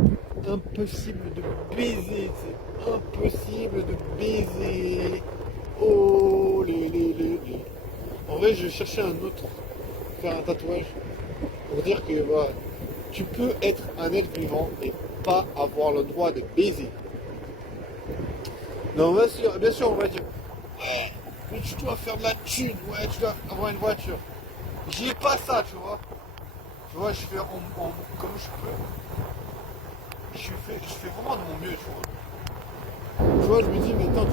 Impossible de baiser, c'est impossible de baiser. Oh les. En vrai, je cherchais un autre, faire un tatouage pour dire que voilà, tu peux être un être vivant et pas avoir le droit de baiser. Non, bien sûr, on va dire, ouais, mais tu dois faire de la thune, ouais, tu dois avoir une voiture. J'ai pas ça, tu vois. Tu vois, je fais comme je peux. Je fais vraiment de mon mieux, tu vois. Tu vois, je me dis, mais attends,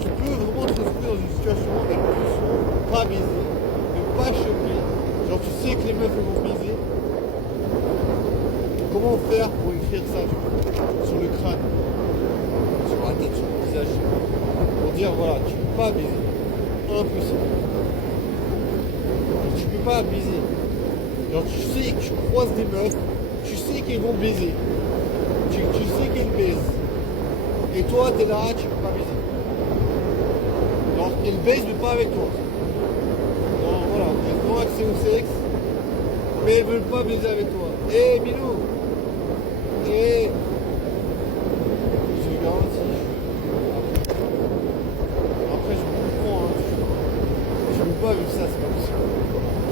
tu peux vraiment te retrouver dans une situation d'être plus pas baiser, de pas choper. Genre, tu sais que les meufs elles vont baiser. Comment faire pour écrire ça, tu vois, sur le crâne, sur la tête, sur le visage, pour dire, voilà, tu peux pas baiser. Impossible. Genre, tu peux pas baiser. Genre, tu sais que tu croises des meufs, tu sais qu'elles vont baiser. Tu sais qu'elles baisent. Et toi, t'es là, tu peux pas baiser. Alors, elles baisent, mais pas avec toi. Donc voilà, elles ont accès au sexe, mais elles veulent pas baiser avec toi. Eh, Milou. Eh, je te garantis. Après, je comprends, hein. Je peux pas vivre ça, c'est pas possible.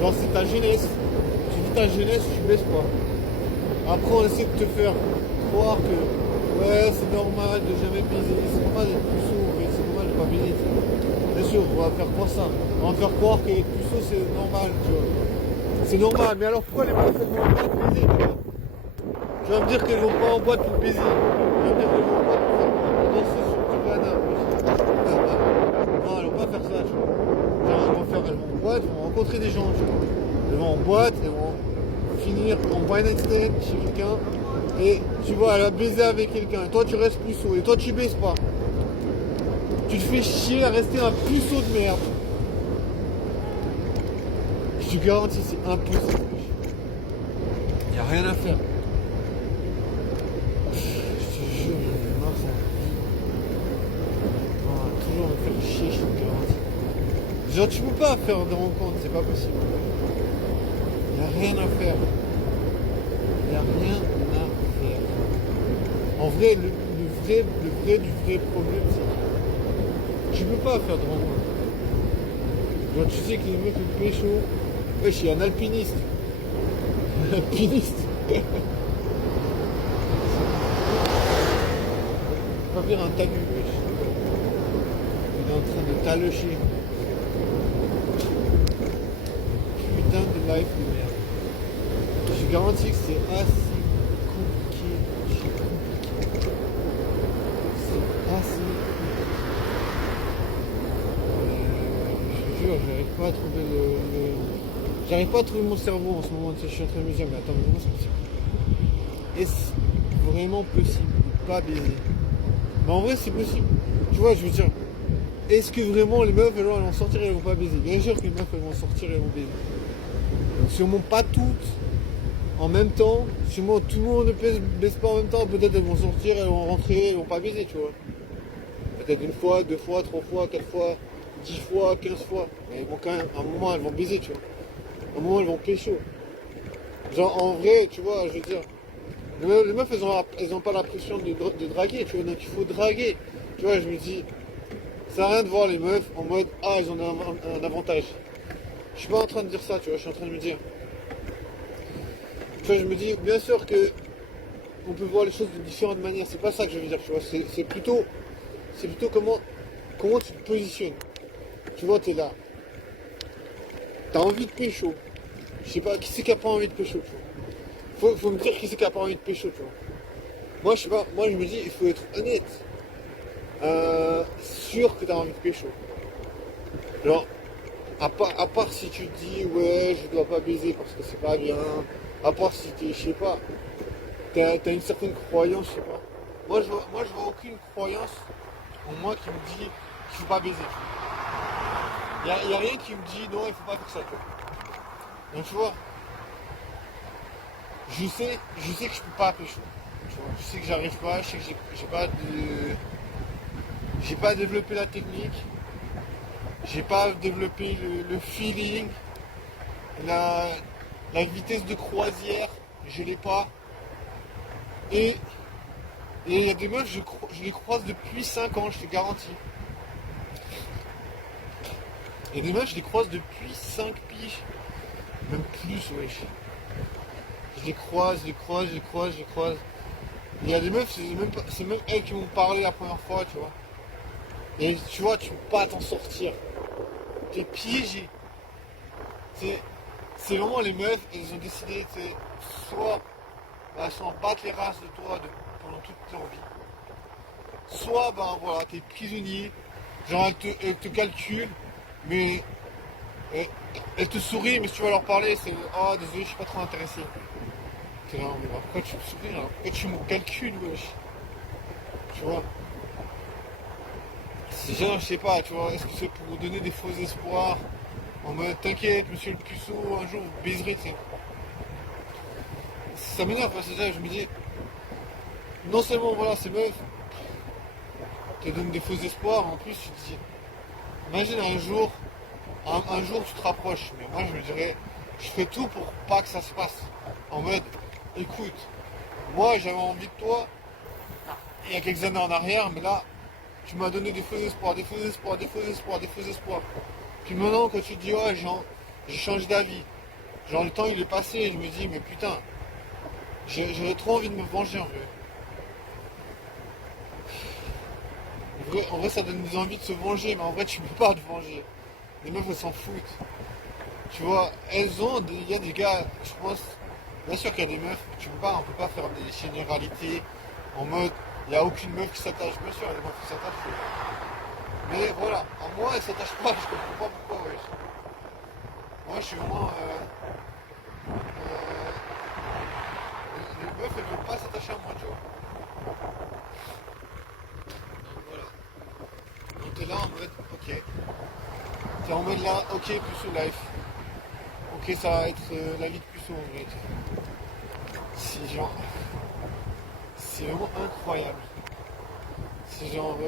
Genre, c'est ta jeunesse. Tu dis ta jeunesse, tu baisses pas. Après, on essaie de te faire croire que, ouais, c'est normal de jamais baiser. C'est normal d'être puceau, mais c'est normal de pas baiser. Bien sûr, on va faire croire ça. On va faire croire que être puceau, c'est normal, tu vois. C'est normal, mais alors pourquoi les meufs elles vont en boîte baiser, tu vois? Tu vas me dire qu'elles vont pas en boîte pour baiser. Tu vas me dire qu'elles vont en boîte pour danser sur du banane. Non, elles vont pas faire ça, tu vois. Genre, elles vont en boîte, elles vont rencontrer des gens, tu vois. Elles vont en boîte, elles vont finir en one night stand chez quelqu'un. Et tu vois, elle va baiser avec quelqu'un. Et toi, tu restes puceau. Et toi, tu baises pas. Tu te fais chier à rester un puceau de merde. Je te garantis, c'est impossible. Il n'y a rien à faire. Je te jure, j'en ai marre, ça. On va toujours me faire chier, je te garantis. Genre, tu peux pas faire de rencontre, c'est pas possible. Il n'y a rien à faire. Il n'y a rien à faire. En vrai, le vrai problème, c'est que tu peux pas faire de rencontre. Genre, tu sais que les mecs ont pécho. Ouais, je suis un alpiniste. Un alpiniste. On va faire un tagu, wesh. Il est en train de talocher. Putain de life de merde. Je garantis que c'est assez compliqué. C'est assez compliqué. Je te jure, j'arrive pas à trouver J'arrive pas à trouver mon cerveau en ce moment. Tu sais, je suis en train de me dire, mais attends, mais comment c'est possible? Est-ce vraiment possible de pas baiser? Mais en vrai, c'est possible. Tu vois, je veux dire, est-ce que vraiment les meufs, elles vont sortir et elles vont pas baiser? Bien sûr que les meufs, elles vont sortir et elles vont baiser. Donc, sûrement pas toutes en même temps. Sûrement tout le monde ne baise pas en même temps. Peut-être elles vont sortir, elles vont rentrer, elles vont pas baiser, tu vois. Peut-être une fois, deux fois, trois fois, quatre fois, 10 fois, 15 fois. Mais elles vont quand même, à un moment, elles vont baiser, tu vois. À un moment, elles vont pécho. Genre, en vrai, tu vois, je veux dire, les meufs, elles ont pas la pression de draguer, tu vois. Donc, il faut draguer. Tu vois, je me dis, ça sert à rien de voir les meufs en mode, ah, ils ont un avantage. Je suis pas en train de dire ça, tu vois, je suis en train de me dire. Tu vois, je me dis, bien sûr que on peut voir les choses de différentes manières, c'est pas ça que je veux dire, tu vois, c'est plutôt comment tu te positionnes. Tu vois, t'es là, t'as envie de pécho. Je sais pas, qui c'est qui a pas envie de pécho, tu vois. Faut me dire qui c'est qui a pas envie de pécho, tu vois. Moi, je sais pas, moi je me dis, il faut être honnête. Sûr que t'as envie de pécho. Genre, à part si tu te dis, ouais, je dois pas baiser parce que c'est pas bien. À part si t'es, je sais pas, t'as une certaine croyance, je sais pas. Moi, je vois aucune croyance en moi qui me dit qu'il faut pas baiser. Y a rien qui me dit, non, il faut pas faire ça, tu vois. Donc, tu vois, je sais que je peux pas pécho. Tu vois, je sais que j'arrive pas, je sais que j'ai pas développé la technique, j'ai pas développé le feeling, la, la vitesse de croisière, je l'ai pas. Et il y a des meufs, je les croise depuis 5 ans, je te garantis. Et des meufs, je les croise depuis 5 piges. Même plus, wesh. Je les croise, je les croise, je les croise, je les croise. Il y a des meufs, c'est même elles qui m'ont parlé la première fois, tu vois. Et tu vois, tu peux pas t'en sortir. T'es piégé. C'est vraiment les meufs, elles ont décidé, soit elles s'en battent les races de toi pendant toute leur vie. Soit, ben voilà, t'es prisonnier. Genre, elles te calculent, mais elles te sourient, mais si tu vas leur parler, c'est ah, désolé, je suis pas trop intéressé. T'es là, mais pourquoi tu me souris là? Pourquoi tu me calcules, wesh? Tu vois? C'est genre, je sais pas, tu vois, est-ce que c'est pour vous donner des faux espoirs? En mode, t'inquiète, monsieur le puceau, un jour vous baiserez, tu sais. Ça m'énerve parce que ça, je me dis, non seulement voilà, ces meufs te donnent des faux espoirs, en plus tu te dis, imagine un jour tu te rapproches, mais moi je me dirais, je fais tout pour pas que ça se passe. En mode, écoute, moi j'avais envie de toi il y a quelques années en arrière, mais là, tu m'as donné des faux espoirs, des faux espoirs, des faux espoirs, des faux espoirs. Puis maintenant, quand tu te dis, ouais, j'ai changé d'avis, genre le temps il est passé, et je me dis, mais putain, j'aurais trop envie de me venger en vrai. En vrai, ça donne des envies de se venger, mais en vrai, tu peux pas te venger. Les meufs, elles s'en foutent. Tu vois, il y a des gars, je pense, bien sûr qu'il y a des meufs, on peut pas faire des généralités en mode, il n'y a aucune meuf qui s'attache. Bien sûr, il y a des meufs qui s'attachent. Mais voilà, à moi, elles s'attachent pas, je comprends pas pourquoi, ouais. Moi, je suis vraiment. Les meufs, elles veulent pas s'attacher à moi, tu vois. Donc voilà. Donc t'es là en mode, ok. T'es en mode là, ok, puceau life. Ok, ça va être la vie de puceau en vrai. C'est genre. C'est vraiment incroyable. C'est genre.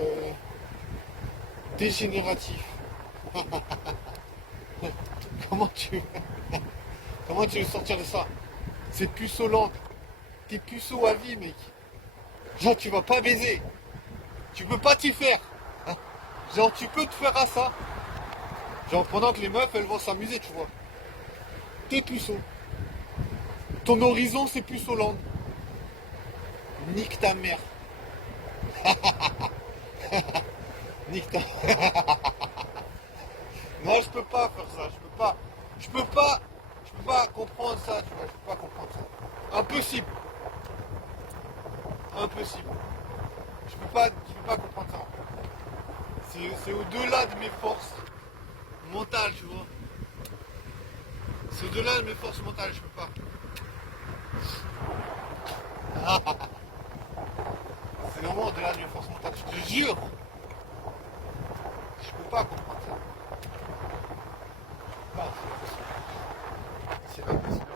Dégénératif. Comment tu. Comment tu veux sortir de ça? C'est puceau lente. T'es puceau à vie, mec. Genre, tu vas pas baiser. Tu peux pas t'y faire. Genre, tu peux te faire à ça. Genre, pendant que les meufs, elles vont s'amuser, tu vois. T'es puceau. Ton horizon, c'est puceau land. Nique ta mère. Nique ta. Non, je peux pas faire ça. Je peux pas. Je peux pas. Je peux pas comprendre ça, tu vois. Je peux pas comprendre ça. Impossible. Impossible. Je peux pas comprendre ça. C'est au-delà de mes forces mentales, tu vois. C'est au-delà de mes forces mentales, je peux pas. C'est vraiment au-delà de mes forces mentales, je te jure. Je peux pas comprendre ça. C'est pas possible. C'est pas possible.